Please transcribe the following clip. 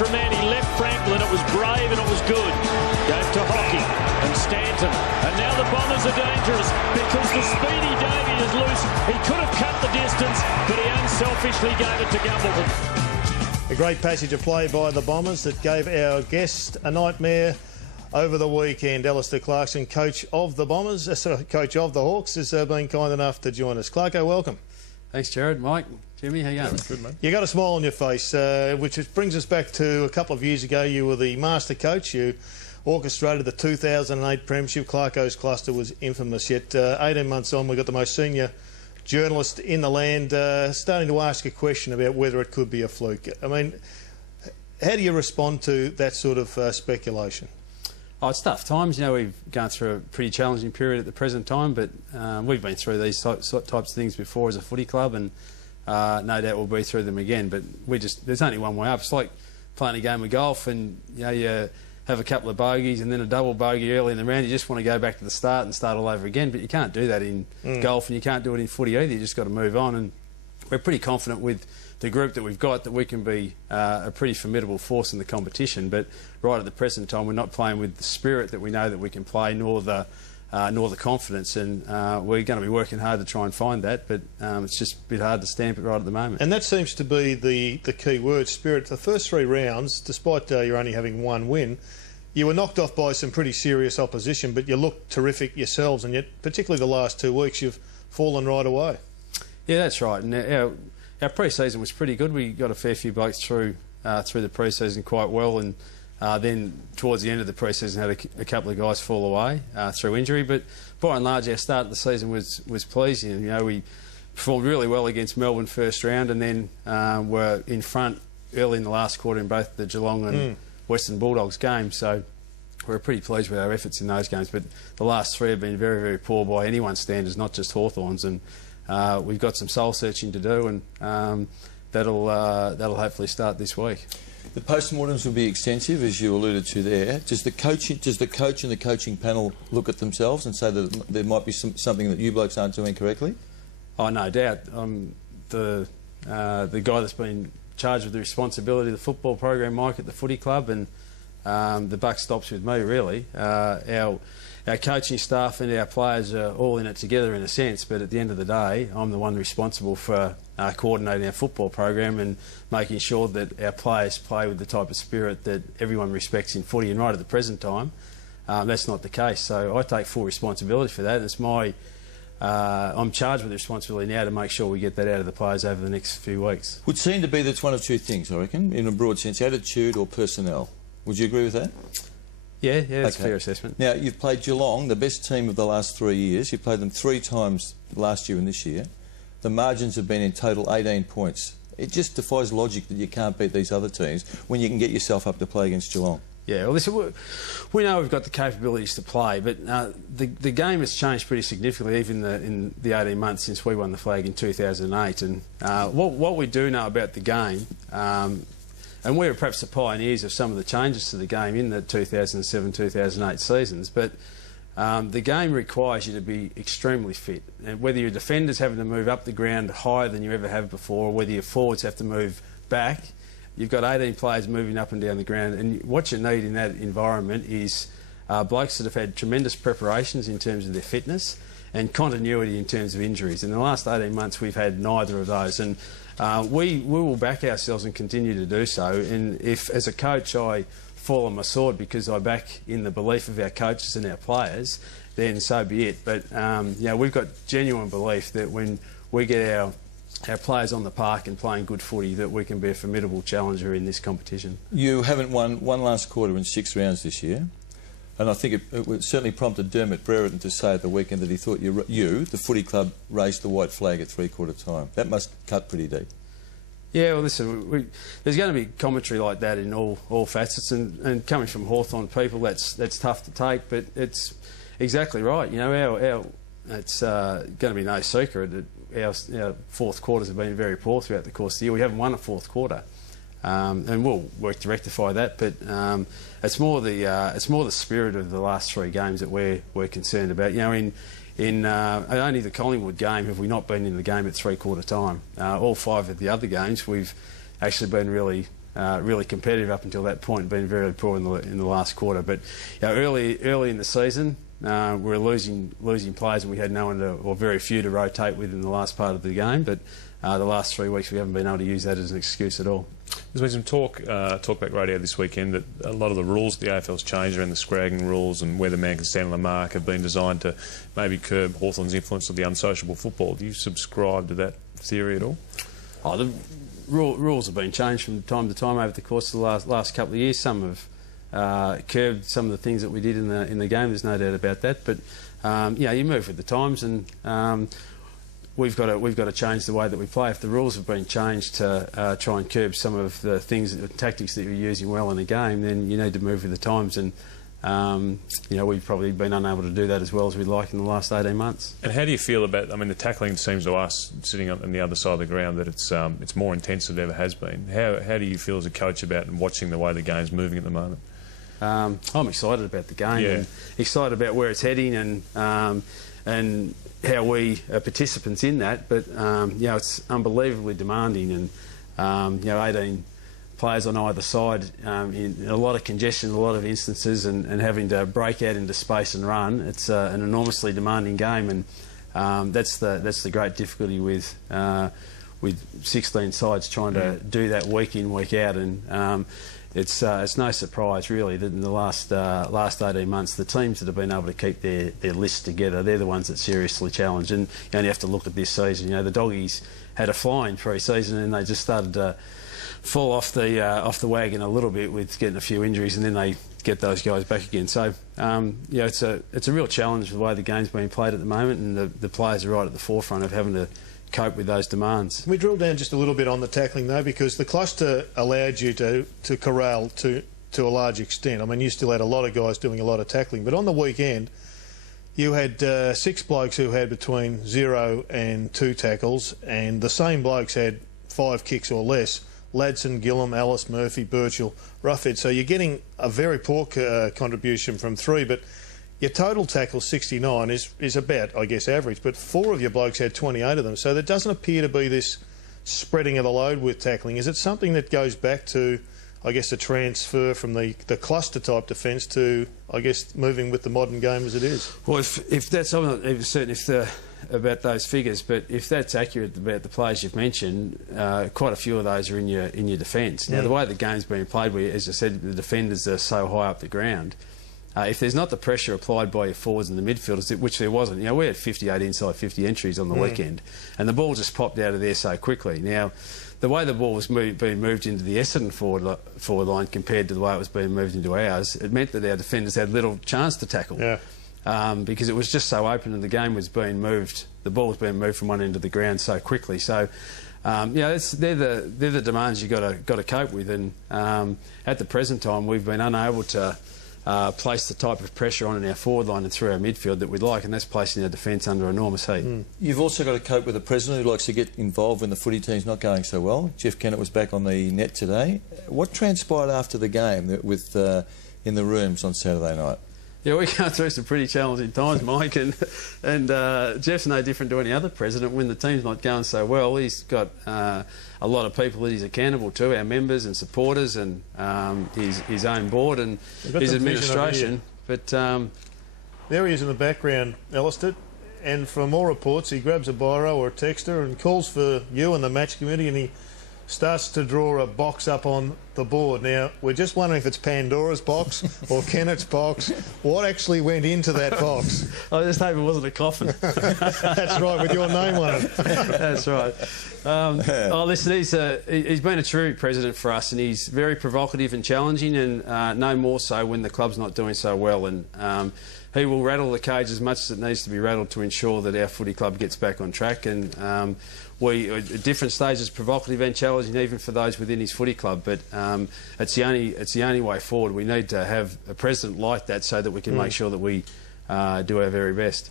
after a man. He left Franklin. It was brave and it was good. Gave to Hockey and Stanton. And now the Bombers are dangerous because the speedy Davey is loose. He could have cut the distance, but he unselfishly gave it to Gumbleton. A great passage of play by the Bombers that gave our guest a nightmare over the weekend. Alistair Clarkson, coach of the Bombers, coach of the Hawks, has been kind enough to join us. Clarko, welcome. Thanks, Jared. Mike, Jimmy, how you going? Good, mate. You got a smile on your face, which brings us back to a couple of years ago. You were the master coach. You orchestrated the 2008 Premiership. Clarko's cluster was infamous. Yet 18 months on, we've got the most senior journalist in the land starting to ask a question about whether it could be a fluke. I mean, how do you respond to that sort of speculation? Oh, it's tough times. You know, we've gone through a pretty challenging period at the present time, but we've been through these types of things before as a footy club, and no doubt we'll be through them again. But there's only one way up. It's like playing a game of golf, and you know, you have a couple of bogeys and then a double bogey early in the round. You just want to go back to the start and start all over again, but you can't do that in golf, and you can't do it in footy either. You just got to move on, and we're pretty confident with the group that we've got that we can be a pretty formidable force in the competition. But right at the present time, we're not playing with the spirit that we know that we can play, nor the confidence, and we're going to be working hard to try and find that, but it's just a bit hard to stamp it right at the moment. And that seems to be the key word, spirit. The first three rounds, despite you only having one win, you were knocked off by some pretty serious opposition, but you looked terrific yourselves, and yet particularly the last 2 weeks you've fallen right away. Yeah, that's right. And our pre-season was pretty good. We got a fair few blokes through the pre-season quite well, and then towards the end of the pre-season had a couple of guys fall away through injury. But by and large, our start of the season was pleasing. You know, we performed really well against Melbourne first round, and then were in front early in the last quarter in both the Geelong and Western Bulldogs games. So we're pretty pleased with our efforts in those games. But the last three have been very, very poor by anyone's standards, not just Hawthorn's. And we've got some soul searching to do, and that'll hopefully start this week. The post-mortems will be extensive, as you alluded to there. Does the coach and the coaching panel look at themselves and say that there might be something that you blokes aren't doing correctly? Oh, no doubt. I'm the guy that's been charged with the responsibility of the football program, Mike, at the footy club, and the buck stops with me, really. Our coaching staff and our players are all in it together in a sense, but at the end of the day, I'm the one responsible for coordinating our football program and making sure that our players play with the type of spirit that everyone respects in footy. And right at the present time, that's not the case. So I take full responsibility for that. It's I'm charged with the responsibility now to make sure we get that out of the players over the next few weeks. Would seem to be that's one of two things, I reckon, in a broad sense, attitude or personnel. Would you agree with that? Yeah, that's a fair assessment. Now, you've played Geelong, the best team of the last 3 years. You've played them 3 times last year and this year. The margins have been in total 18 points. It just defies logic that you can't beat these other teams when you can get yourself up to play against Geelong. Yeah, well, listen, we know we've got the capabilities to play, but the game has changed pretty significantly even in the 18 months since we won the flag in 2008. And what we do know about the game, and we were perhaps the pioneers of some of the changes to the game in the 2007-2008 seasons, but the game requires you to be extremely fit. And whether your defenders having to move up the ground higher than you ever have before, or whether your forwards have to move back, you've got 18 players moving up and down the ground. And what you need in that environment is blokes that have had tremendous preparations in terms of their fitness and continuity in terms of injuries. In the last 18 months, we've had neither of those. And we will back ourselves and continue to do so. And if, as a coach, I fall on my sword because I back in the belief of our coaches and our players, then so be it. But you know, we've got genuine belief that when we get our players on the park and playing good footy, that we can be a formidable challenger in this competition. You haven't won one last quarter in 6 rounds this year. And I think it certainly prompted Dermot Brereton to say at the weekend that he thought you, the footy club, raised the white flag at 3/4 time. That must cut pretty deep. Yeah, well, listen, there's going to be commentary like that in all facets, and coming from Hawthorn people, that's tough to take, but it's exactly right. You know, it's going to be no secret that our fourth quarters have been very poor throughout the course of the year. We haven't won a fourth quarter. And we'll work to rectify that, but it's more the spirit of the last 3 games that we're concerned about. You know, in only the Collingwood game have we not been in the game at 3/4 time. All 5 of the other games we've actually been really really competitive up until that point, been very poor in the last quarter. But early in the season, we were losing players, and we had no one or very few to rotate with in the last part of the game. But the last 3 weeks, we haven't been able to use that as an excuse at all. There's been some talkback radio this weekend that a lot of the rules the AFL's changed around the scragging rules and where the man can stand on the mark have been designed to maybe curb Hawthorn's influence of the unsociable football. Do you subscribe to that theory at all? Oh, the rules have been changed from time to time over the course of the last couple of years. Some have curbed some of the things that we did in the game. There's no doubt about that. But you move with the times, and we've got to change the way that we play. If the rules have been changed to try and curb some of the tactics that you're using well in a game, then you need to move with the times. And we've probably been unable to do that as well as we'd like in the last 18 months. And how do you feel about, I mean, the tackling seems to us, sitting on the other side of the ground, that it's more intense than it ever has been. How do you feel as a coach about watching the way the game's moving at the moment? I'm excited about the game, and excited about where it's heading, and how we are participants in that. But it's unbelievably demanding, and 18 players on either side, in a lot of congestion, a lot of instances, and having to break out into space and run. It's an enormously demanding game, and that's the great difficulty with 16 sides trying to do that week in, week out. And it's no surprise really that in the last 18 months, the teams that have been able to keep their lists together, they're the ones that seriously challenge. And you only have to look at this season. The Doggies had a flying pre-season, and they just started to fall off the wagon a little bit with getting a few injuries, and then they get those guys back again. So it's a real challenge the way the game's being played at the moment, and the players are right at the forefront of having to cope with those demands. Can we drill down just a little bit on the tackling though, because the cluster allowed you to corral to a large extent. I mean, you still had a lot of guys doing a lot of tackling, but on the weekend you had 6 blokes who had between 0 and 2 tackles, and the same blokes had 5 kicks or less. Ladson, Gillum, Ellis, Murphy, Birchall, Roughhead. So you're getting a very poor contribution from 3, but your total tackle 69 is about, I guess, average. But 4 of your blokes had 28 of them. So there doesn't appear to be this spreading of the load with tackling. Is it something that goes back to, I guess, the transfer from the cluster type defence to, I guess, moving with the modern game as it is? Well, if that's, I'm not even certain about those figures, but if that's accurate about the players you've mentioned, quite a few of those are in your defence. Now, the way the game's being played, as I said, the defenders are so high up the ground. If there's not the pressure applied by your forwards and the midfielders, which there wasn't, we had 58 inside 50 entries on the weekend, and the ball just popped out of there so quickly. Now, the way the ball was being moved into the Essendon forward line compared to the way it was being moved into ours, it meant that our defenders had little chance to tackle. Because it was just so open, and the game was being moved. The ball was being moved from one end of the ground so quickly. So, they're the demands you've got to cope with. And at the present time, we've been unable to place the type of pressure on in our forward line and through our midfield that we'd like, and that's placing our defence under enormous heat. You've also got to cope with the president who likes to get involved when the footy team's not going so well. Jeff Kennett was back on the net today. What transpired after the game in the rooms on Saturday night? Yeah, we're going through some pretty challenging times, Mike, and Jeff's no different to any other president. When the team's not going so well, he's got a lot of people that he's accountable to, our members and supporters, and his own board and his administration. But there he is in the background, Alistair, and from all reports, he grabs a biro or a texter and calls for you and the match committee, and he starts to draw a box up on the board. Now, we're just wondering if it's Pandora's box or Kennett's box. What actually went into that box? I just hope it wasn't a coffin. That's right, with your name on it. That's right. Listen, he's been a terrific president for us, and he's very provocative and challenging, and no more so when the club's not doing so well. And he will rattle the cage as much as it needs to be rattled to ensure that our footy club gets back on track. And we, at different stages, provocative and challenging, even for those within his footy club. But it's the only way forward. We need to have a president like that so that we can make sure that we do our very best.